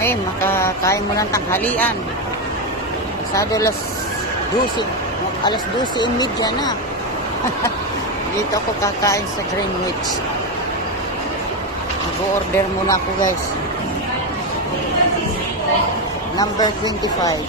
Eh, makakain mo ng tanghalian. Pasado alas 12:30 na. Dito ako kakain sa Greenwich. Mag-order muna ako, guys. Number 25.